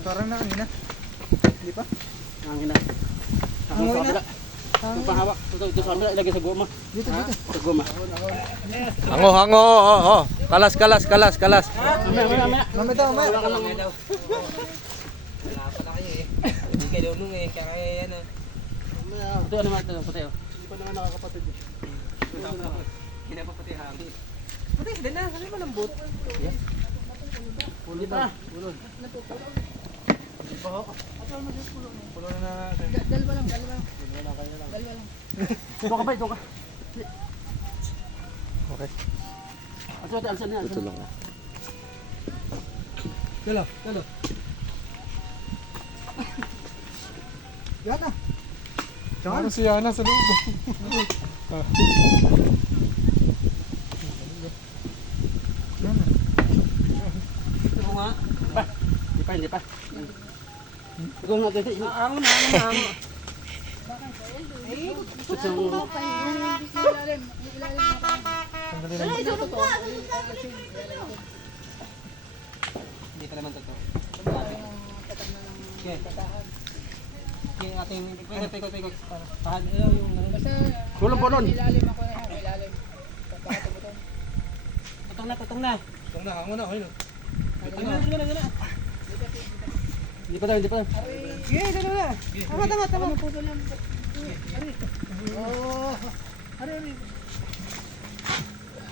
Parang naangin na. Hindi pa? Hangin na. Hangoy na. Ito pahawak. Ito sa kabila. Ilagay sa goma. Dito. Sa goma. Hango. Oh. Kalas. Mamaya. Mamaya. Wala ka lang. Wala pala kayo eh. Hindi kayo nung eh. Kaya yan ah. Ito ano naman ito. Patay oh. Hindi pa naman nakakapatid. Hindi pa pati hangin. Pati sila na. Kasi malambot. Pulo pa. Pulo na natin. Dalawa lang. Ito ka ba? Ito ka. Okay. Alsan niya. Ito lang. Dalo. Yan na. Ano si Yana sa loob? Ito nga. Hindi pa. Ito nga ito. Ango na. Hindi pa naman totoo. Okay. Okay, ating pikot. Pahal yung Pulon. Ilalim ako na yan, ilalim. Tutong na. Itong na, hango na. Ayun. Gana. Hindi pa daw. Sige, gano'n na. Tama.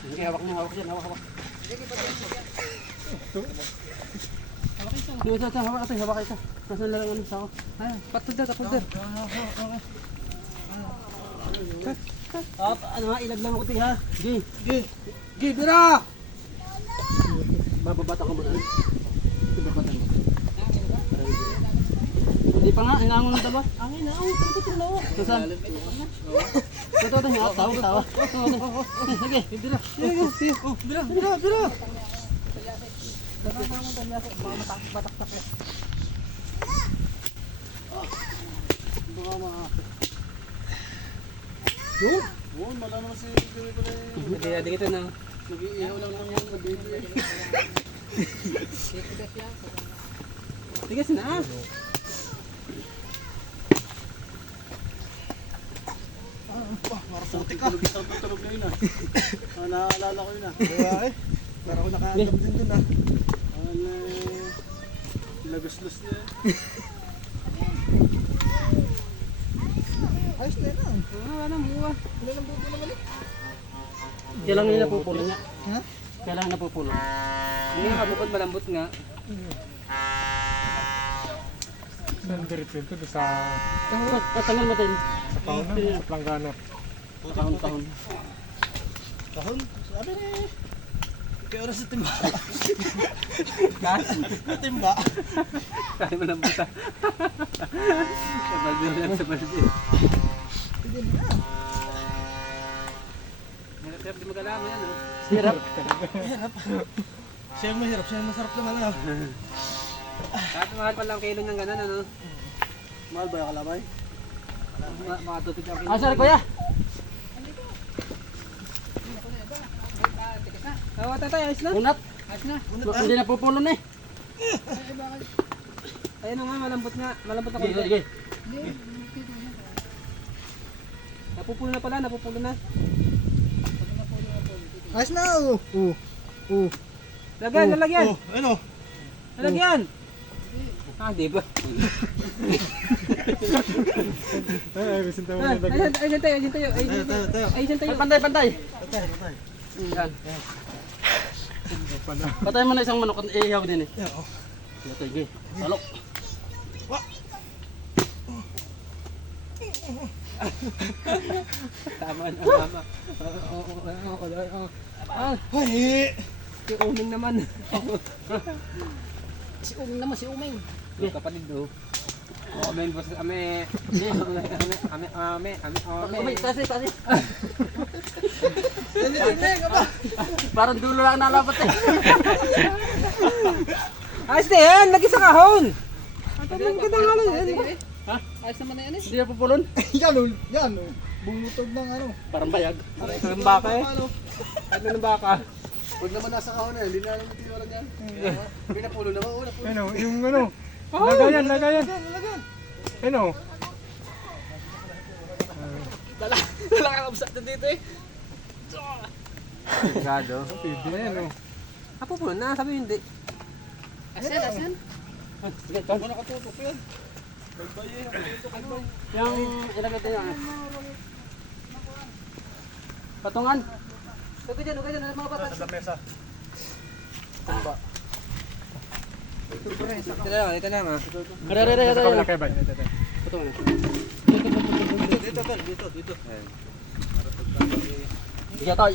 Sige, hawak yan. Hawak. Ito, hawak ito. Nasaan lang ano sa ako? Patod na. Ano ha, ilag lang ako ti ha. Gi, bira! Bababata ko muna. Bababata mo. Hindi pa nga, inangon ng dalawa. Angin na, ito na ako. Saan? Ito, tawa. Sige, bira. Bira! Oo, mala naman si Jimmy pala. Hindi kita na. Nag-iihaw lang yan. Tigas na. Putik ka. Tulog na yun ah. Naalala ko yun ah. Diba eh? Para ako nakaandam din dun ah. Lagos-los niya. Ayos na yan ah. Wala buwa. Wala lang buto naman eh. Kailan nila napupulo niya? Ha? Kailan napupulo? Hindi mabukod malambot nga. Saan diretso ito? Sa Tatangal mo tayo. taon na? Sa Planggana. Tahon. Kahon. Sabi na eh. Kaya oras sa timba. Timba. Kaya malambot ah. Sa balde. Hindi na. Hirap di magalaman yan ah. Hirap. Siya ang mahirap, siya ang masarap naman ah. Kahit mahal pa lang kilo ng ganun ano. Mahal ba yung kalamay? Makatupit ang kilo. Sorry kuya. Tatay, ayos na. Unat. Ayos na. Hindi napupulo na eh. Ayun nga, malambot nga. Malambot na Sige. konti. Napupulo na pala, napupulo na. Ayos na oh. Lalagyan. Ano? Lalagyan. Ah, di ba? Ay, bisin tayo muna dagdag. Ayun tayo. Ayun tayo. Pantay. Patay. Yan. Patay mo na isang manok. Ihaw din eh. Oo. Sige. Salok. Tama. Ay! Si Uming naman. Si Uming. Yung kapatid do. Amen, boss. Ame. Umay, tasi. Hindi ka ba? Parang dulo lang nalapat eh. Ayos na yan, lagi sa kahon. Ang ganda nga lang. Ha? Ayos naman na yan eh. Hindi napupulon? Yan oh. Bumutog ng ano. Parang bayag. Ito ng baka eh. Ito ng baka. Huwag naman nasa kahon eh. Hindi na naman tinira niyan. Pinapulo naman. Ano, yung ano, Lagayan, lagayan. Ano? Wala kang absat na dito eh. Sigado. Pwede na yan, oh. Apo po na, sabi hindi. Asan, asan? Sige, tol. Wala nakatutok yan. Yung ilagay tayo. Patungan. Huwag ka dyan, mga patas. Sa mesa. Ito lang ah. Are. Sa kabila kay Bad. Patungan. Dito, tol. Dito. Sige, tol.